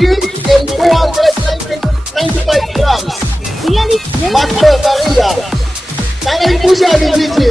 and 295 grams. Master Maria. Tanay po siya ni Gigi.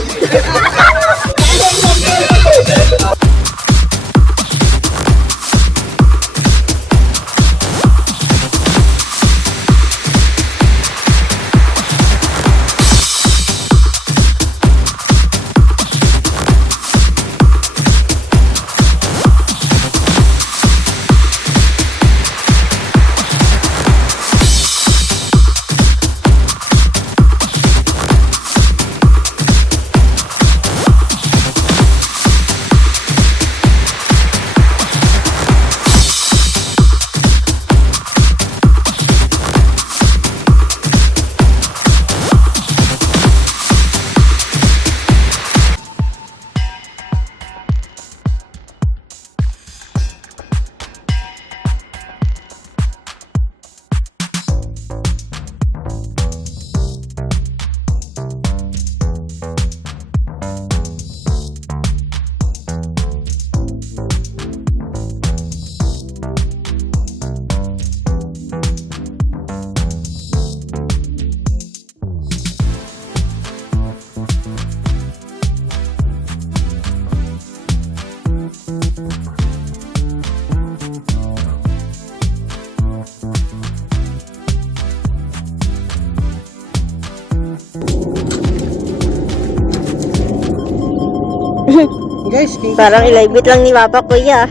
Guys, Parang ilaybit lang ni Papa, kuya.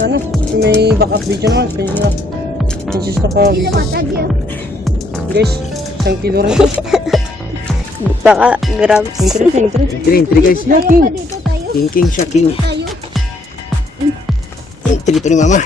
ano, may backup video naman. Kaya nga, insist ka video. Guys, 1 kilo rin. Baka grams. Entry guys. Yeah, king siya, king. Entry ito ni mama.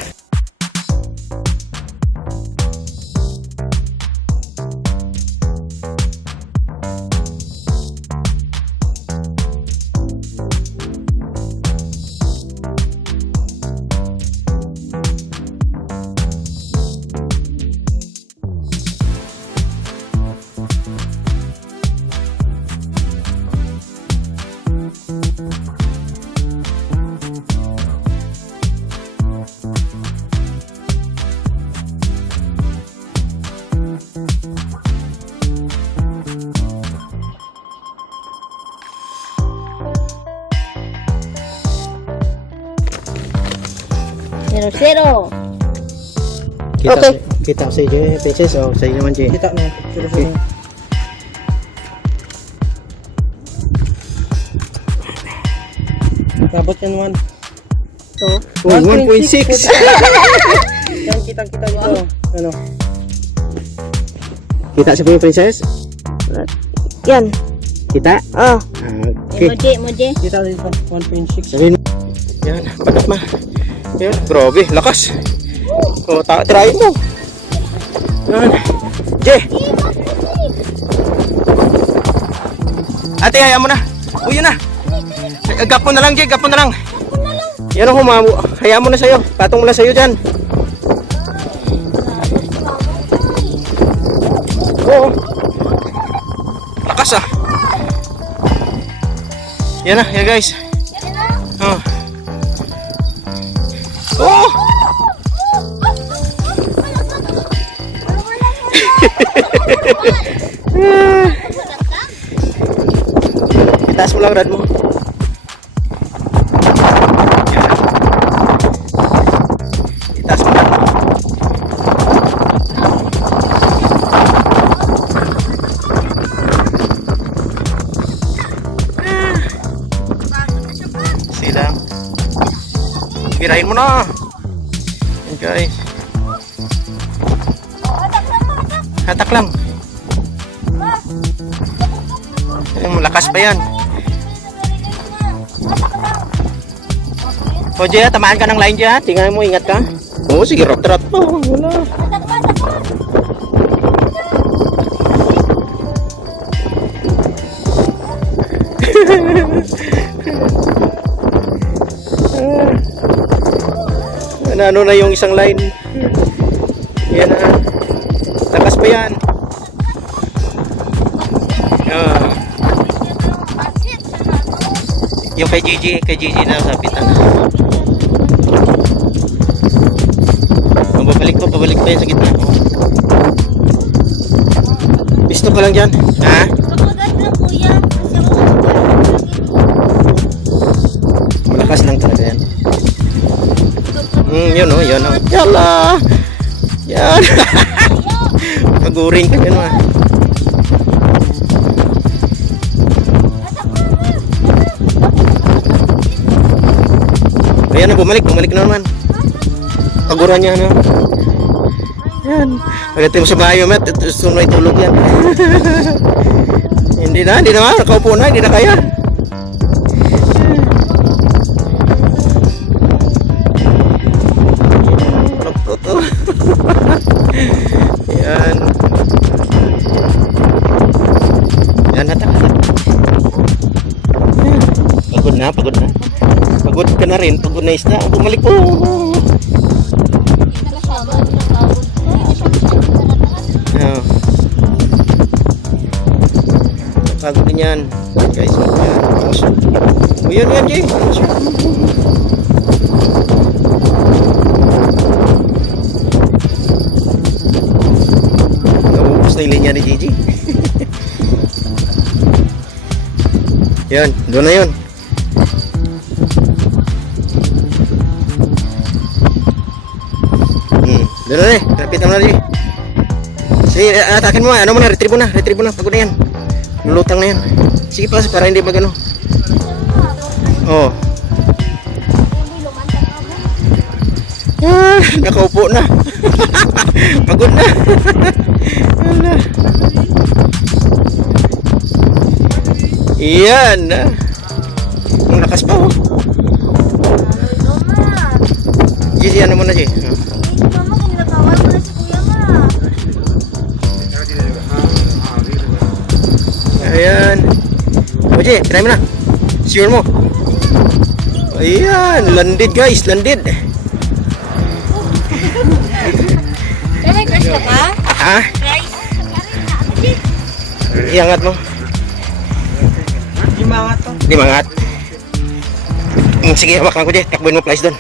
Zero. Kita, Okay. Kita sa iyo, princess. O, sa iyo naman, Jay. Kita na. Okay. Nabot yan 1. So, 1.6. Yan, kita dito. Ano? Kita sa iyo, princess? yan. Kita? Oh. Okay. Emoji. Kita dito, 1.6. Sabihin mo. Yan, patat ma. Yan, grabe, lakas. O, try mo. Yan. Jay. Ate, hayaan mo na. Uy, yun na. Gapon na lang, Jay, gapon na lang. Yan ang humamu. Hayaan mo na sa'yo. Patong mo na sa'yo dyan. Oo. Lakas ah. Yan na, yan guys. Oh. Oh! Itaas mo lang rad mo. Itaas mo lang. Silang. Birahin mo na. Yan guys. Hatak lang. Malakas pa yan. O Jaya, tamaan ka ng line dyan. Tingnan mo, ingat ka. Oo, sige, rot-rot po. Wala. Ano na yung isang line. Yan na. Lakas pa yan. Yung kay Gigi na sabitan. Ayun sa gitna. Pisto ka lang dyan. Ha? Kapagad lang kuya. Kasi ako Malakas lang talaga yan. Yun o, yun o. Yala! Yan! Paguring ka dyan ma. Ayan na, bumalik na naman. Paguran niya, ano. Yan. Pagdating mo sa bahay, mat, sunod tulog yan. Hindi na, nakaupo na, hindi na kaya. Toto. Yan. Yan, hatak. Pagod na. Pagod ka na rin, pagod na isda. Bumalik po. Oh. Pagod din yan. Guys, yan. O yan, Jay. Naubos na yung linya ni Gigi. Yan, doon na yun. Doon na napitan mo na Gigi. Sige, atakin mo, ano mo na, retrieve mo na, pagod na yan. Lulutang na yan. Sige pa, para hindi magano. Oh. Ah, nakaupo na. Pagod na. Ala. Iyan. Ang lakas pa oh. Gigi, ano mo na Gigi? Ayan. Oje, try mo na. Sure mo. Ayan, landed guys, landed. may crush ka pa? Ha? Guys. Iangat mo. Di mangat. Sige, hawak lang ko dyan. Takbuhin mo flies doon.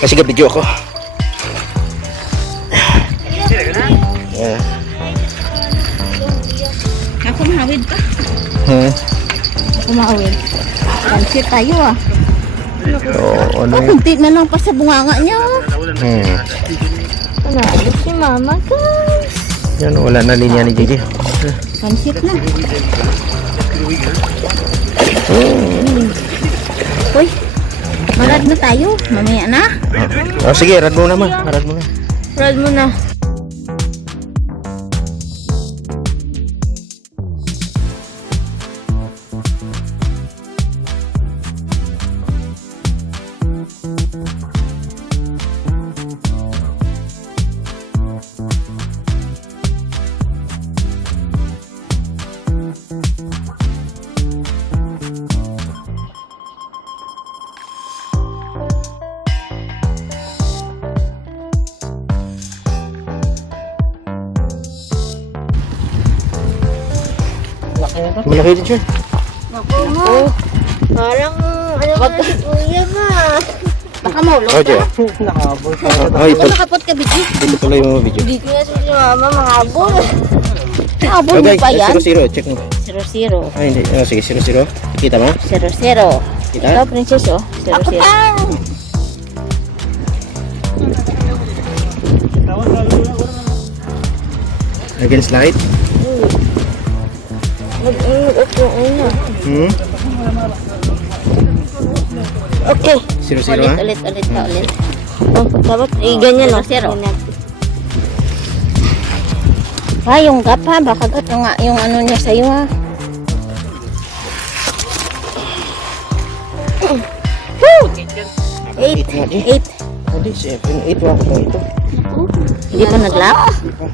Kasi video ako. Yeah. Ako mahawid pa. Hmm. Ako mahawid. Pansit tayo ah. Oo, ano Oh, yun? kunti na lang pa sa bunganga niya. Ano si mama guys. Yan, wala na linya ni Gigi. Pansit na. Uy, marad na tayo. Mamaya na. Oh, sige, rad mo na ma. Rad mo na. Rad mo na. Malaki din siya. Naku, parang ano ba si kuya ma. Baka maulog Oh, Jay. Ay, ito. Nakapot ka, Biji. Ito pala yung video. Hindi ko na si mama mangabol. Mangabol Oh, mo guys, pa yan? 0-0. Check mo. 0-0. Ay, hindi. Oh, sige, 0-0. Kita mo? 0-0. Kita? Ikaw, princess, oh. 0-0. Against light. Nag-ingot yung una. Hmm? Okay. 0-0 ha? Ulit. Oh, dapat ganyan, no? 0. Ah, yung gap ha. Baka gap yung ano niya sa'yo ha. Woo! 8. 8. Hindi, 7-8. Wako lang ito. Hindi pa nag-lap?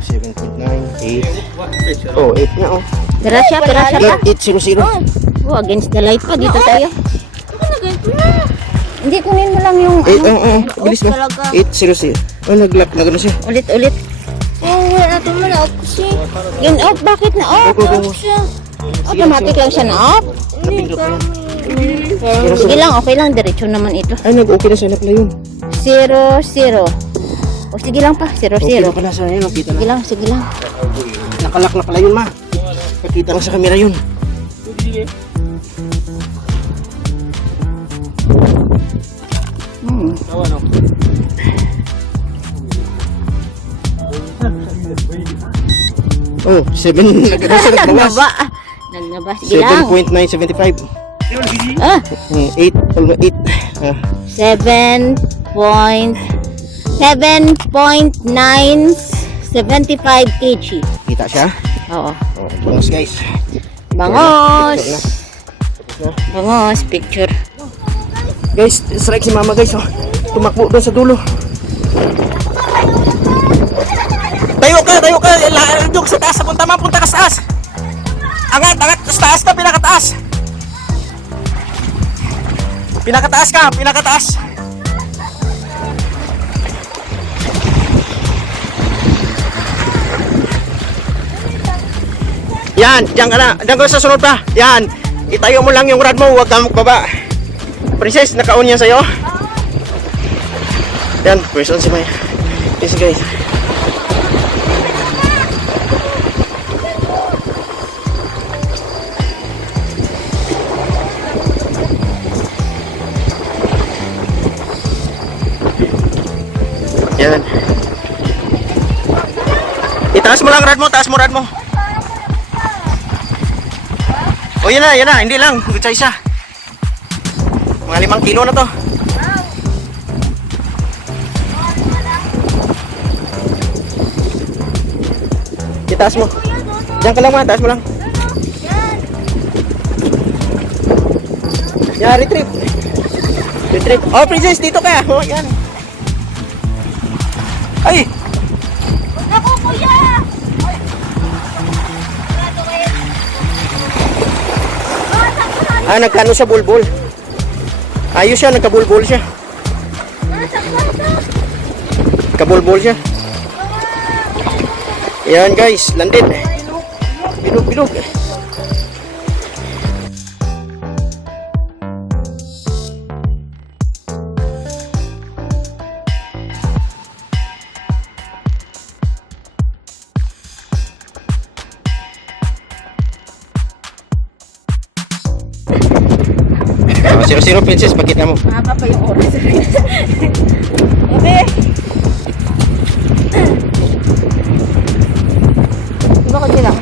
7.9, 8. Oh, 8 na oh. Pira siya pa. 8-0-0. Oh, against the light pa. Dito tayo. Hindi, kunin mo lang yung Bilis mo. 8-0-0. Oh, nag-lock na gano'n siya. Ulit. Oh, wala na ito mo na off kasi. Yun off, bakit na off? Off siya. Automatic lang siya na off. Sige lang, okay lang. Diretso naman ito. Ay, nag-okay na sana pala yun. 0-0. O sige lang pa, 0-0. Okay na pala sa yun, kita Sige na. lang, sige lang. Nakalak na pala yun, ma. Pakita lang sa camera yun. Oh, 7. Nagbawas. Nagnaba. Nagnaba, sige lang. 7.975. Ah, 8. 7.975 kg. Kita siya. Oo. Oh, bangos guys. Bangos. Picture na. Bangos, picture. Guys, strike si mama guys. Oh. Tumakbo doon sa dulo. Tayo ka. Doon sa taas. Punta ka sa taas. Angat. Sa taas ka, pinakataas. Pinakataas. Yan, diyan ka na. Diyan ka sa sunod pa. Yan. Itayo mo lang yung rod mo, huwag kang magbaba. Princess, naka-on yan sa'yo. Yan, first on si Maya. Yes guys. Yan. Itaas mo lang rod mo, taas mo rod mo. Oh, yan na, hindi lang, isa. Mga 5 kilo na to. Itaas mo. Diyan ka lang ma, taas mo lang. Yan, retrieve. Oh, princess, dito ka. Oh, yan. Ay! Ako, kuya! Nagkano siya bulbul. Ayos siya, nagkabulbul siya. Kabulbul siya. Yan guys, landed. Bilog. Zero princess, pakita mo. Haba pa yung oras. Okay. Diba ko lang?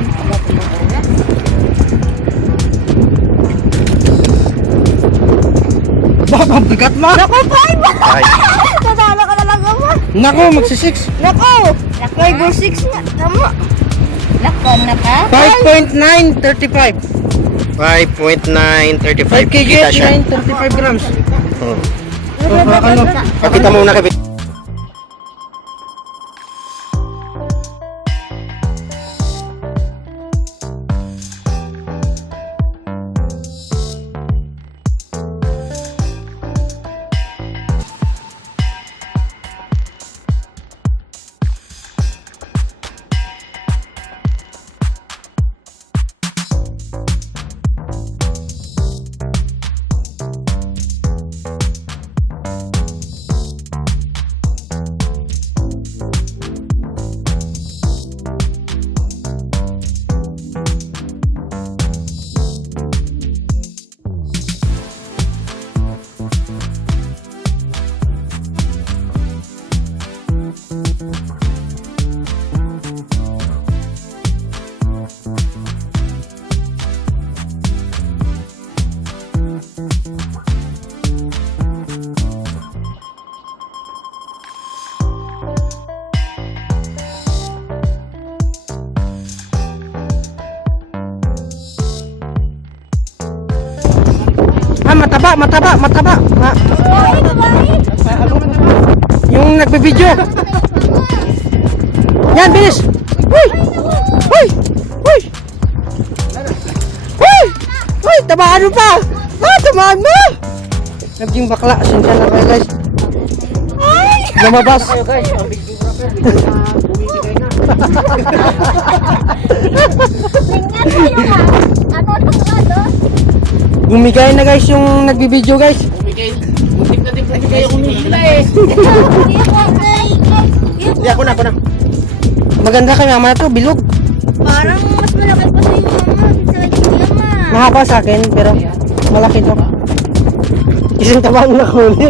Baka bigat mo. Naku, 5! Ay. Nadala ka na lang ako. Nako, magsi-6. Naku! 5 or 6 nga. Tama. Naku, na pa? 5.935. 5.935. Kita siya. 35 grams. Oh. Ano? Pakita mo muna kay Mataba. Yung nagbibideo. Yan, bilis. Uy, tabaan mo pa. Tamaan mo. Naging bakla. Sinsya na kayo guys. Lumabas. Gumigay na guys yung nagbibideo guys. na, po na. Maganda kay mama na to, bilog. Parang mas malaki pa sa'yo, mama. Sa nagsilang, ma. Mahaba sa akin, pero malaki to. Kising tabang na huli.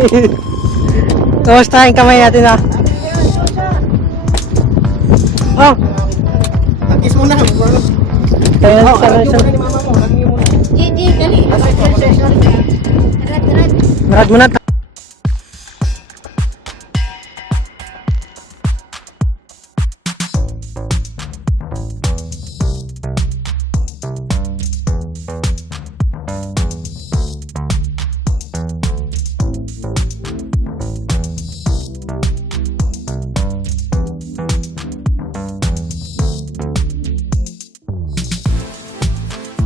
Kamustahin kamay natin ah. Oh, Kiss muna. tayo na sa Gigi, dali. Rad. Marad mo na.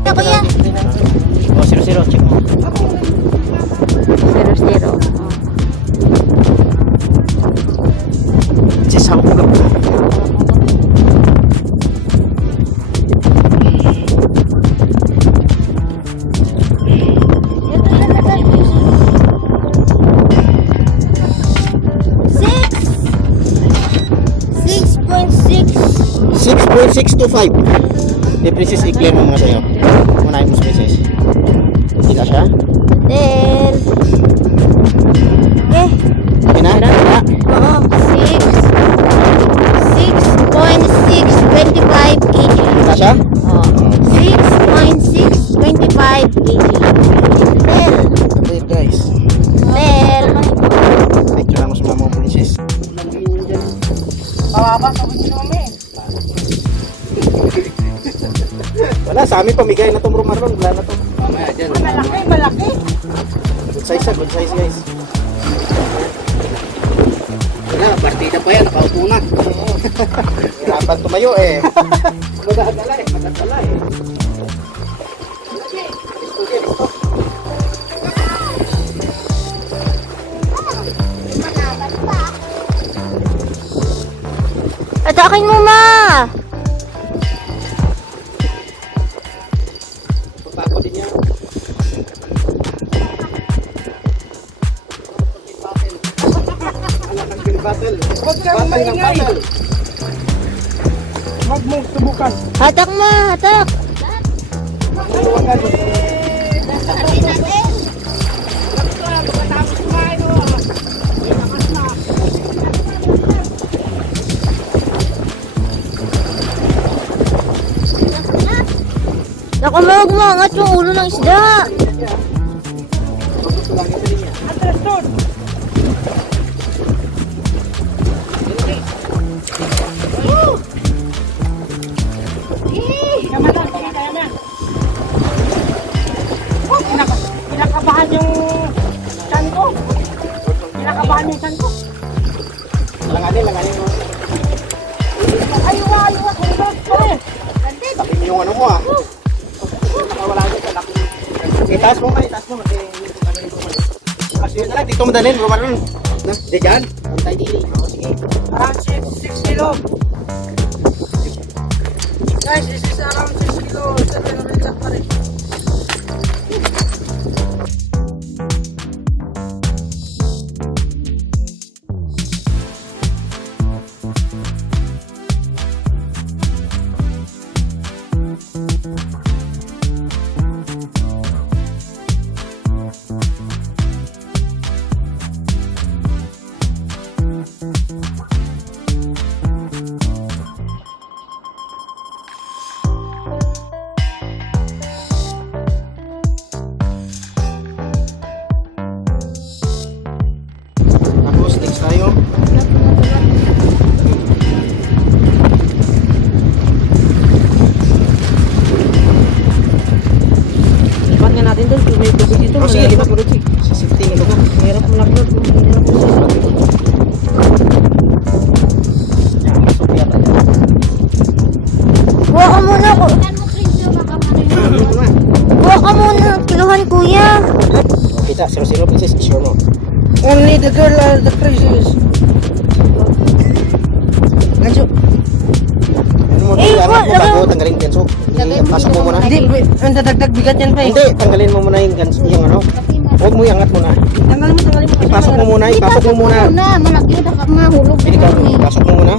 Kuya. Oh, 0-0, check mo. 0-0. Sisama ko lang. Six. 6.625. Di princess i-clear mo mga sa'yo. Unahin mo sa princess. Hindi ka siya? Del. Okay na? Wala. Oo. 6.625 kg. Ka siya? Oo. 6.625 kg. Del. Wait guys. Del. Picture mo sa mga mga princess. Wala, sa amin pamigay na itong rumaron. Wala na ito. Malaki. Good size siya, good size guys. Wala, partida pa yan, nakaupo na. Hirapan tumayo eh. Madadala eh. Atakin mo, ma! Pagpako din yan. Alam ng Bill Battle. Huwag kang maingay. Huwag mong subukan. Hatak, ma! Hatak! Naku, ma, huwag mo angat yung ulo ng isda. Kinakabahan yung tiyan ko. Kinakabahan yung tiyan ko. Langanin mo. Aywa. Takin yung ano mo ah. Nakawala ka sa laki. Itaas mo. Kasi yun na lang, dito mo dalhin, rumaron. Di dyan? Antay dili. Sige. Around 6 kilo. Guys, this is around 6 kilo. Relax pa rin. Tapos, next tayo. Lipat nga natin doon. May tubig dito. Oh, sige, lipat mo doon. Sa safety ng lugar. Mahirap malakot. Yan, masok yata yan. Buha ka muna ko. Buha ka muna. Kiluhan, kuya. Oh, kita, 0-0 princess, sure mo. Only the girl are the precious. Ganso. Ano mo, Eh, angat mo wala. bago tanggalin yung ganso. Pasok mo muna. Hindi, ang dadagdag bigat yan pa eh. Hindi, tanggalin mo muna yung ganso, yung ano. Huwag mo iangat muna. Tanggalin mo. Ipasok mo muna, Malaki na mahulog Hindi na ka, kami. pasok mo muna.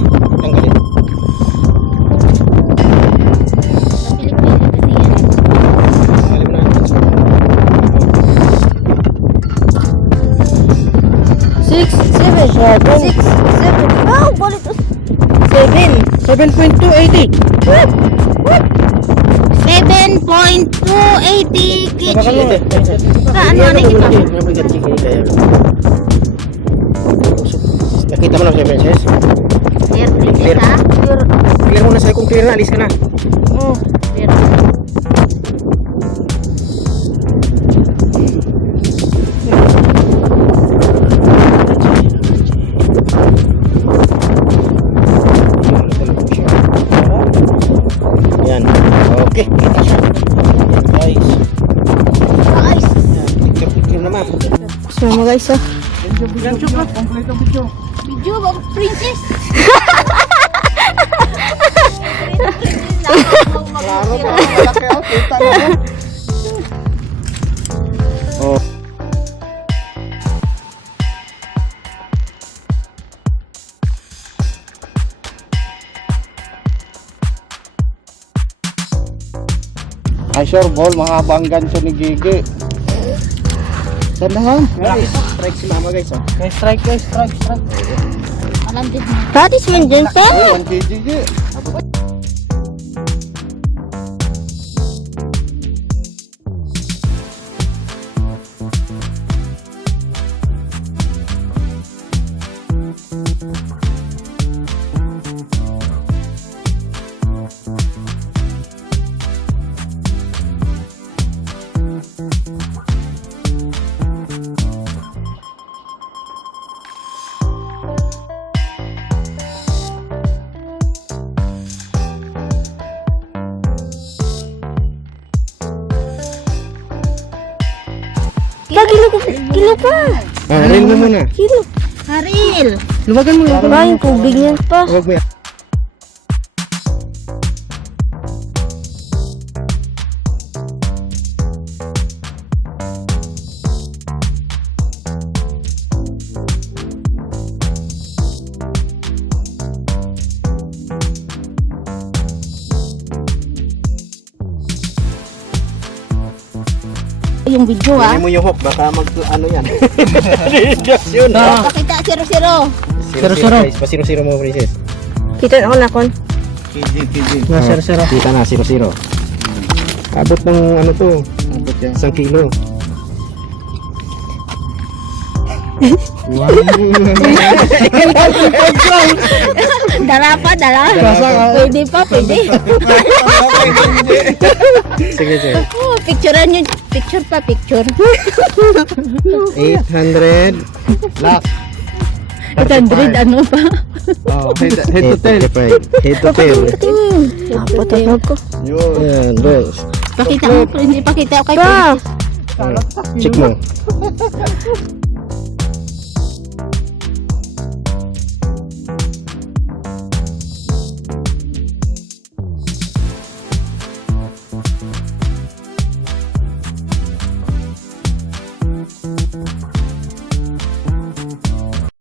Oh, balit. 7. 7.280. 7.280 kg. Ano na kita? Nakita mo na siya, Princess? Clear, Clear. ha? Clear. Clear mo na sa'yo. Kung clear na, alis ka na. Oh, clear. Yan. Okay. Kita siya. Yan, guys. Guys, Picture naman. gusto mo guys, oh. Kompleto video. Video ba, princess? Klaro pa. Malaki ako. Kita na ako. Oh. Ay, sure ball. Mahabang ganso ni Gigi. Sandahan. Strike si mama, guys. Oh. Guys, strike. Alam din mo. Patis man dyan pa. Ay, 1 kg Gigi. Kilo pa. Ah, rin mo muna. Kilo. Haril. Luwagan mo. Ba, yung tubig niyan pa. Huwag mo yan. Yung video, ha? Kunin mo yung hook. Baka ano yan. Just yun. Ah. Pakita, 0-0. Zero. Guys, pa-0-0 mo, Princess. Kita na ako na, kon. Kg. Na, 0. Kita na, 0-0. Abot ng ano to, Abot yan. 1 kilo. Dala pa. Pwede pa, pwede. Sige, sige. Oh, picturean nyo. Picture pa, picture. 800. Last. 800, ano pa? Oh, head to tail. Head to tail. Patawag ko. Yun. Yan, guys. Pakita mo, hindi pakita kay Princess. Check mo.